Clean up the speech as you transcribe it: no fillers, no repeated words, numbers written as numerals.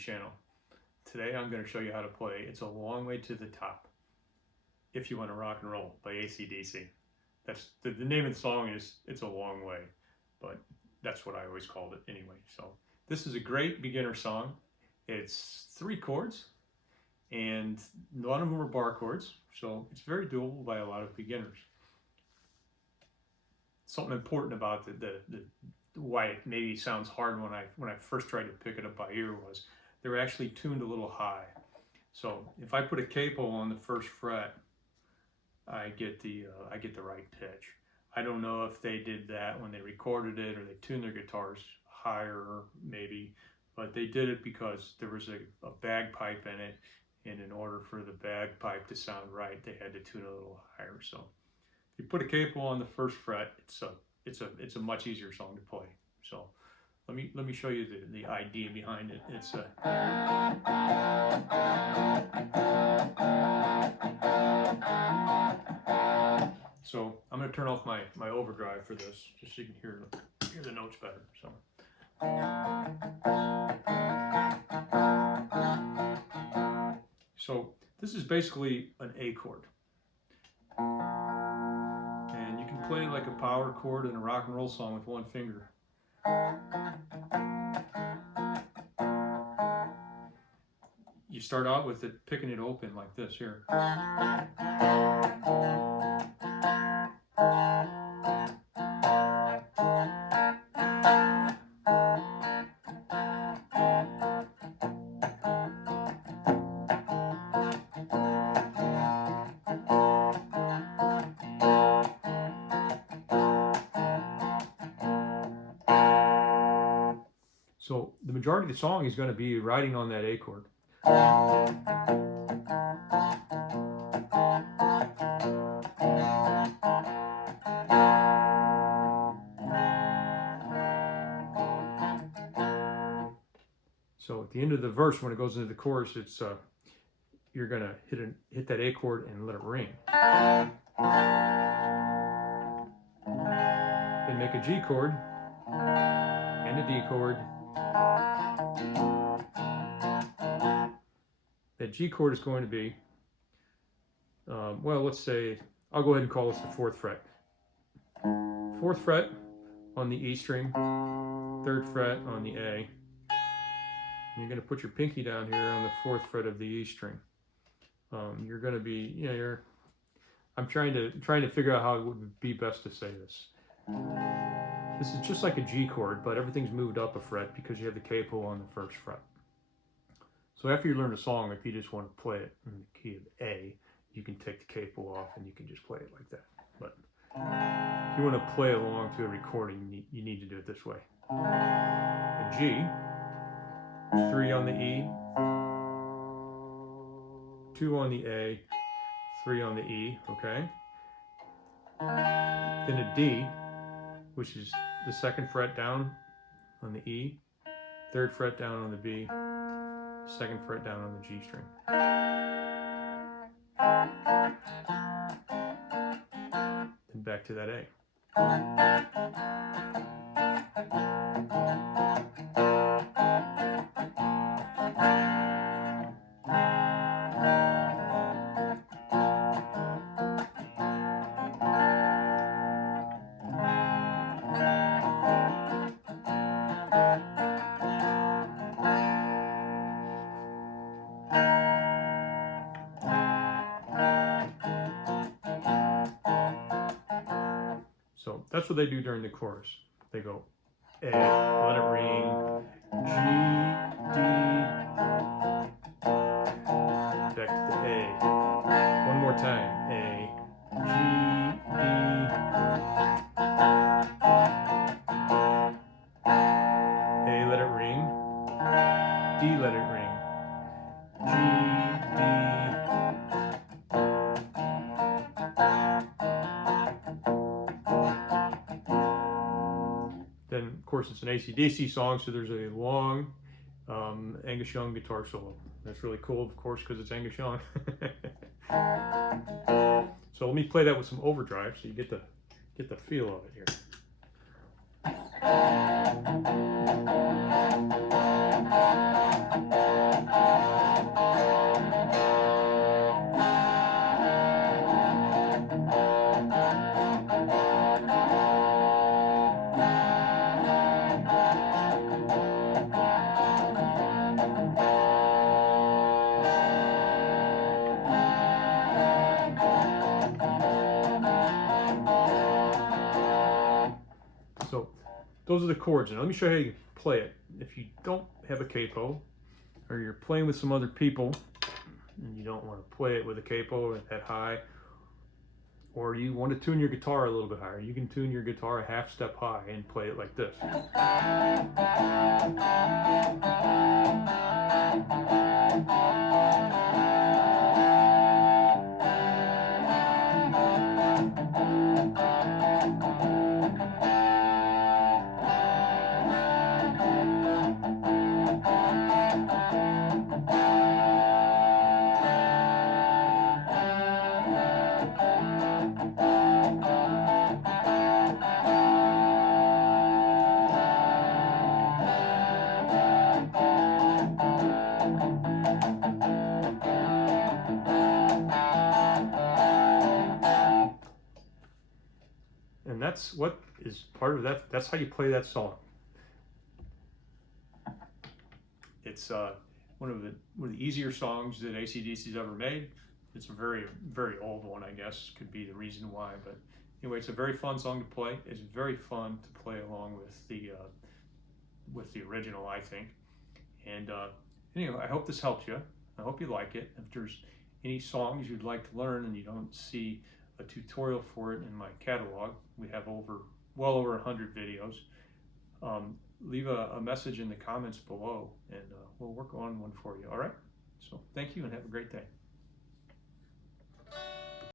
channel. Today I'm going to show you how to play It's a Long Way to the Top, If You Want to Rock and Roll by AC/DC. That's the name of the song is It's a Long Way, but that's what I always called it anyway. So this is a great beginner song. It's 3 chords and a lot of them are bar chords, so it's very doable by a lot of beginners. Something important about the why it maybe sounds hard when I first tried to pick it up by ear was they're actually tuned a little high. So if I put a capo on the 1st fret, I get the right pitch. I don't know if they did that when they recorded it or they tuned their guitars higher maybe, but they did it because there was a bagpipe in it, and in order for the bagpipe to sound right, they had to tune a little higher. So if you put a capo on the 1st fret, it's a much easier song to play. So let me show you the idea behind it. It's so I'm going to turn off my overdrive for this, just so you can hear the notes better. So this is basically an A chord. And you can play like a power chord in a rock and roll song with one finger. You start out with it picking it open like this here. So the majority of the song is going to be riding on that A chord. So at the end of the verse, when it goes into the chorus, it's you're going to hit that A chord and let it ring. Then make a G chord and a D chord. That G chord is going to be, well, let's say, I'll go ahead and call this the 4th fret. 4th fret on the E string, 3rd fret on the A. And you're going to put your pinky down here on the 4th fret of the E string. You're going to be, you know, I'm trying to figure out how it would be best to say this. This is just like a G chord, but everything's moved up a fret because you have the capo on the 1st fret. So after you learn a song, if you just want to play it in the key of A, you can take the capo off and you can just play it like that. But if you want to play along to a recording, you need to do it this way. A G, 3 on the E, 2 on the A, 3 on the E, okay? Then a D, which is the 2nd fret down on the E, 3rd fret down on the B, 2nd fret down on the G string. Then back to that A. So that's what they do during the chorus. They go A, let it ring, G, D, back to the A. One more time, A, G, D, A, let it ring, D, let it ring, G, D, then, of course, it's an AC/DC song, so there's a long Angus Young guitar solo. That's really cool, of course, because it's Angus Young. So let me play that with some overdrive so you get the feel of it here. So those are the chords. And let me show you how you play it. If you don't have a capo, or you're playing with some other people and you don't want to play it with a capo that high, or you want to tune your guitar a little bit higher, you can tune your guitar a half step high and play it like this. And that's what is part of that. That's how you play that song. It's one of the easier songs that AC/DC's ever made. It's a very, very old one, I guess, could be the reason why. But anyway, it's a very fun song to play. It's very fun to play along with the original, I think. And anyway, I hope this helps you. I hope you like it. If there's any songs you'd like to learn and you don't see a tutorial for it in my catalog, we have well over 100 videos. Leave a message in the comments below, and we'll work on one for you. All right? So thank you, and have a great day.